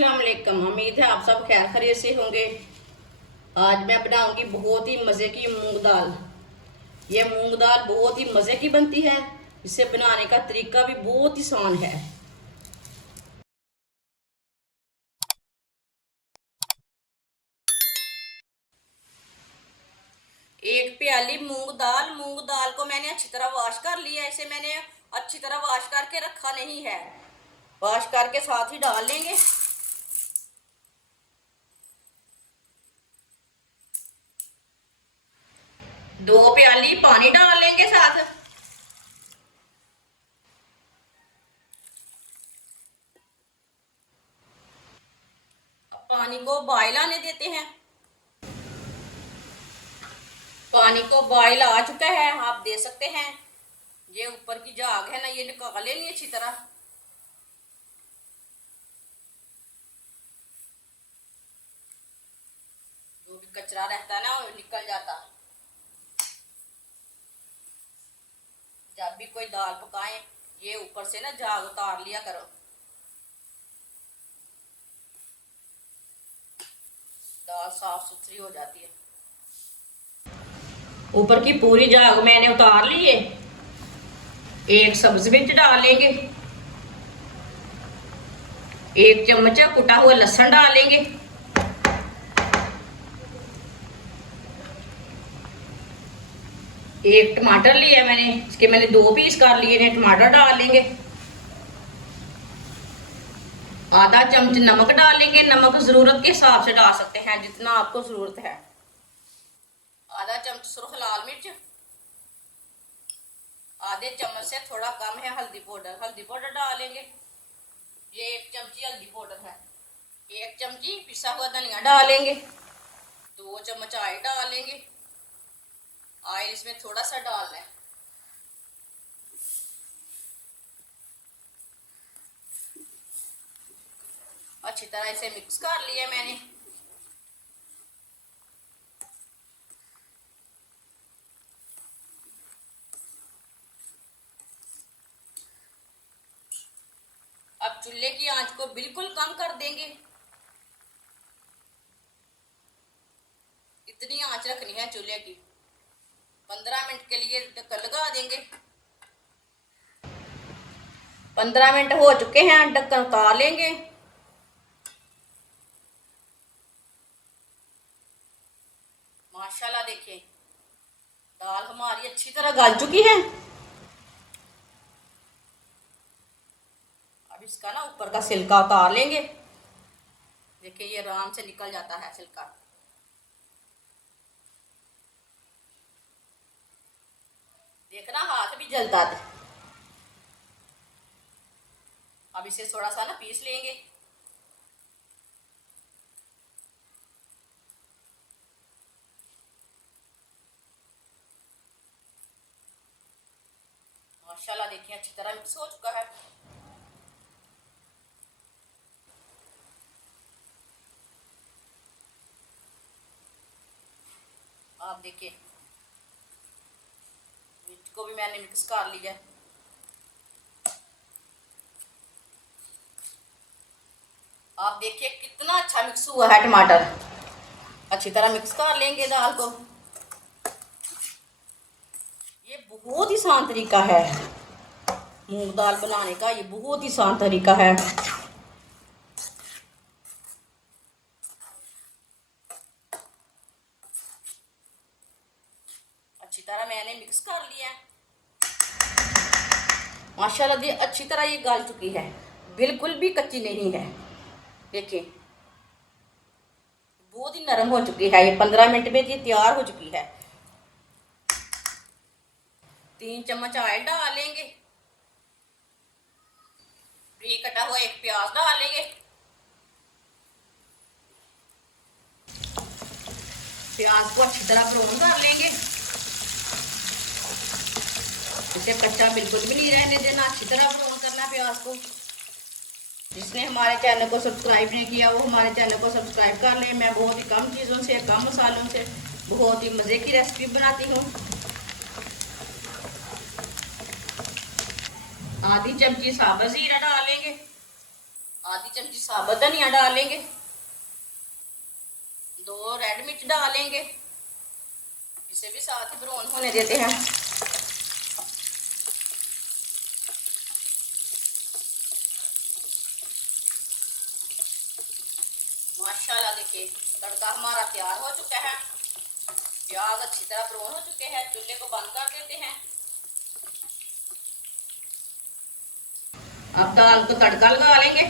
अस्सलाम वालेकुम। उम्मीद है आप सब खैर खैरियत से होंगे। आज मैं बनाऊंगी बहुत ही मज़े की मूंग दाल। ये मूंग दाल बहुत ही मज़े की बनती है। इसे बनाने का तरीका भी बहुत ही आसान है। एक प्याली मूंग दाल को मैंने अच्छी तरह वॉश कर लिया। इसे मैंने अच्छी तरह वॉश करके रखा नहीं है। वॉश करके साथ ही डाल लेंगे। 2 प्याली पानी डाल लेंगे साथ। पानी को बॉयल आने देते हैं। पानी को बॉयल आ चुका है, आप देख सकते हैं। ये ऊपर की झाग है ना, ये निकाल लेनी अच्छी तरह। जो भी कचरा रहता है ना वो निकल जाता। जब भी कोई दाल पकाएं, ये ऊपर से ना झाग उतार लिया करो। दाल साफ सुथरी हो जाती है। ऊपर की पूरी झाग मैंने उतार ली है। एक सब्जी मिर्च डाल लेंगे। 1 चम्मच कुटा हुआ लहसुन डालेंगे। एक टमाटर लिया मैंने, इसके मैंने 2 पीस कर लिए हैं। टमाटर डाल लेंगे। आधा चम्मच नमक डालेंगे। नमक जरूरत के हिसाब से डाल सकते हैं, जितना आपको जरूरत है। आधा चम्मच सुरख लाल मिर्च। आधे चम्मच से थोड़ा कम है हल्दी पाउडर डालेंगे। ये 1 चमची हल्दी पाउडर है। 1 चमची पिसा हुआ धनिया डालेंगे। 2 चम्मच ऑयल डालेंगे। ऑयल इसमें थोड़ा सा डालना है। अच्छी तरह इसे मिक्स कर लिया मैंने। अब चूल्हे की आंच को बिल्कुल कम कर देंगे। इतनी आंच रखनी है चूल्हे की। 15 मिनट के लिए ढक्कन लगा देंगे। 15 मिनट हो चुके हैं, ढक्कन उतार लेंगे। माशाल्लाह देखिए, दाल हमारी अच्छी तरह गल चुकी है। अब इसका ना ऊपर का छिलका उतार लेंगे। देखिए ये आराम से निकल जाता है छिलका। देखना हाथ भी जलता है। अब इसे थोड़ा सा ना पीस लेंगे। माशाल्लाह देखिए अच्छी तरह मिक्स हो चुका है। आप देखिए मिर्च को भी मैंने मिक्स कर लिया। आप देखिए कितना अच्छा मिक्स हुआ है टमाटर। अच्छी तरह मिक्स कर लेंगे दाल को। ये बहुत ही आसान तरीका है मूंग दाल बनाने का। ये बहुत ही आसान तरीका है। अच्छी तरह मैंने मिक्स कर लिया। माशाल्लाह ये अच्छी तरह ये गल चुकी है, बिल्कुल भी कच्ची नहीं है। देखिए बहुत ही नरम हो चुकी है। ये 15 मिनट में ये तैयार हो चुकी है। 3 चम्मच ऑयल डालेंगे। बारीक कटा हुआ एक प्याज डालेंगे। प्याज को अच्छी तरह ब्राउन कर लेंगे। इसे कच्चा बिल्कुल भी नहीं रहने देना, अच्छी तरह ब्राउन करना प्याज को। जिसने हमारे चैनल को सब्सक्राइब नहीं किया वो हमारे चैनल को सब्सक्राइब कर ले। मैं बहुत ही कम चीज़ों से, कम मसालों से बहुत ही मज़े की रेसिपी बनाती हूँ। आधी चमची साबुत जीरा डालेंगे। आधी चमची साबुत धनिया डालेंगे, 2 रेड मिर्च डालेंगे, इसे भी साथ ही ब्राउन होने देते हैं। माशाल्लाह देखिए तड़का हमारा तैयार हो चुका है। प्याज अच्छी तरह ब्राउन हो चुके हैं। चूल्हे को बंद कर देते हैं। अब दाल को तड़का लगा लेंगे।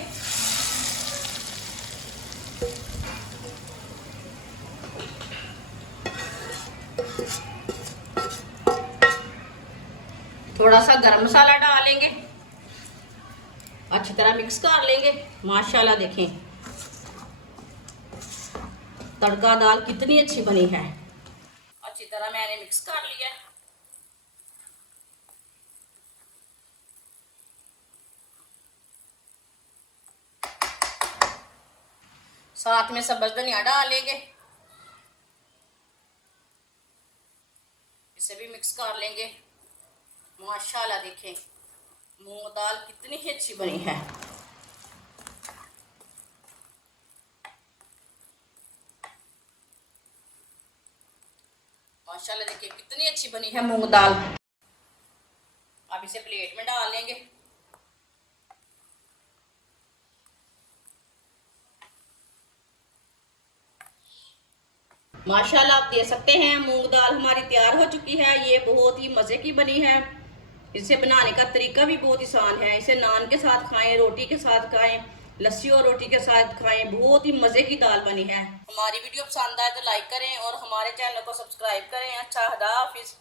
थोड़ा सा गरम मसाला डालेंगे, अच्छी तरह मिक्स कर लेंगे। माशाल्लाह देखें तड़का दाल कितनी अच्छी बनी है। अच्छी तरह मैंने मिक्स कर लिया। साथ में सब्ज धनिया डालेंगे, इसे भी मिक्स कर लेंगे। माशाल्लाह देखें मूंग दाल कितनी ही अच्छी बनी है। माशाल्लाह देखिए कितनी अच्छी बनी है मूंग दाल। अब इसे प्लेट में डाल लेंगे। माशाल्लाह आप देख सकते हैं मूंग दाल हमारी तैयार हो चुकी है। ये बहुत ही मज़े की बनी है। इसे बनाने का तरीका भी बहुत आसान है। इसे नान के साथ खाएं, रोटी के साथ खाएं, लस्सी और रोटी के साथ खाएं। बहुत ही मज़े की दाल बनी है। हमारी वीडियो पसंद आए तो लाइक करें और हमारे चैनल को सब्सक्राइब करें। अच्छा, खुदा हाफिज़।